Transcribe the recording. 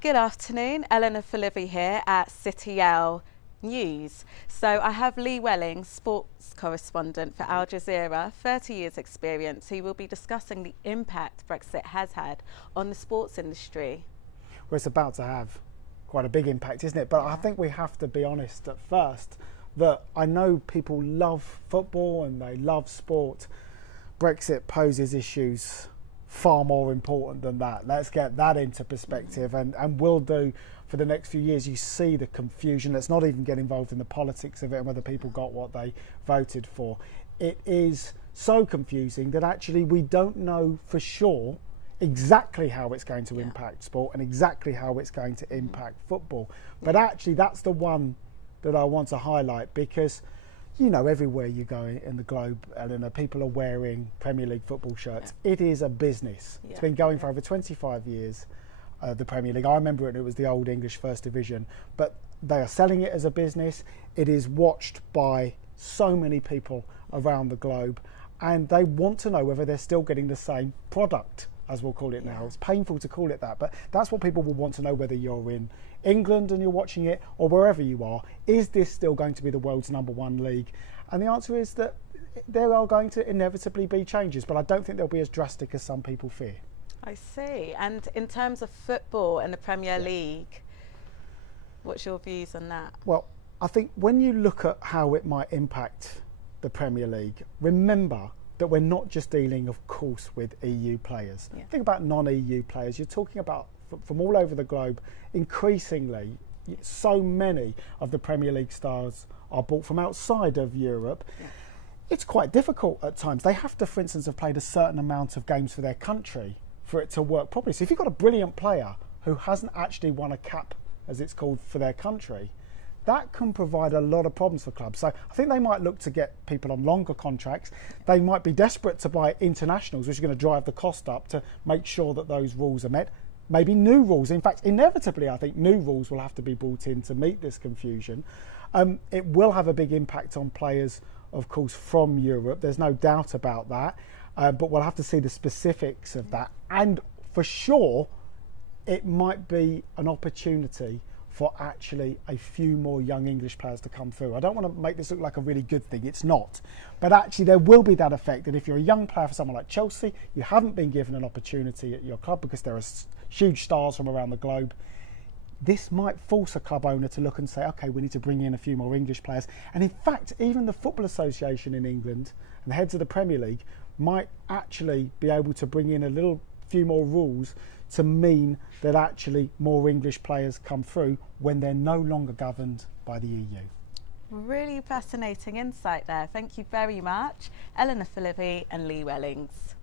Good afternoon, Eleanor Filliby here at CityL News. So I have Lee Welling, sports correspondent for Al Jazeera, 30 years experience, who will be discussing the impact Brexit has had on the sports industry. Well, it's about to have quite a big impact, isn't it? But I think we have to be honest at first that I know people love football and they love sport. Brexit poses issues far more important than that. Let's get that into perspective, and will do for the next few years. You see the confusion. Let's not even get involved in the politics of it and whether people got what they voted for. It is so confusing that actually we don't know for sure exactly how it's going to impact sport and exactly how it's going to impact football. But actually that's the one that I want to highlight, because you know, everywhere you go in the globe, Eleanor, people are wearing Premier League football shirts. It is a business. It's been going for over 25 years, the Premier League. I remember it was the old English First Division, but they are selling it as a business. It is watched by so many people around the globe, and they want to know whether they're still getting the same product, as we'll call it now. It's painful to call it that, but that's what people will want to know, whether you're in England and you're watching it or wherever you are. Is this still going to be the world's #1 league? And the answer is that there are going to inevitably be changes, but I don't think they'll be as drastic as some people fear. I see. And in terms of football and the Premier League, what's your views on that? Well, I think when you look at how it might impact the Premier League, remember that we're not just dealing, of course, with EU players. Think about non-EU players. You're talking about from all over the globe. Increasingly, so many of the Premier League stars are bought from outside of Europe. It's quite difficult at times. They have to, for instance, have played a certain amount of games for their country for it to work properly. So if you've got a brilliant player who hasn't actually won a cap, as it's called, for their country, that can provide a lot of problems for clubs. So I think they might look to get people on longer contracts. They might be desperate to buy internationals, which is going to drive the cost up, to make sure that those rules are met. Maybe new rules. In fact, inevitably, I think new rules will have to be brought in to meet this confusion. It will have a big impact on players, of course, from Europe. There's no doubt about that. But we'll have to see the specifics of that. And for sure, it might be an opportunity for actually a few more young English players to come through. I don't want to make this look like a really good thing. It's not. But actually there will be that effect, that if you're a young player for someone like Chelsea, you haven't been given an opportunity at your club because there are huge stars from around the globe. This might force a club owner to look and say, OK, we need to bring in a few more English players. And in fact, even the Football Association in England and the heads of the Premier League might actually be able to bring in a few more rules to mean that actually more English players come through when they're no longer governed by the EU. Really fascinating insight there. Thank you very much, Eleanor Filliby and Lee Wellings.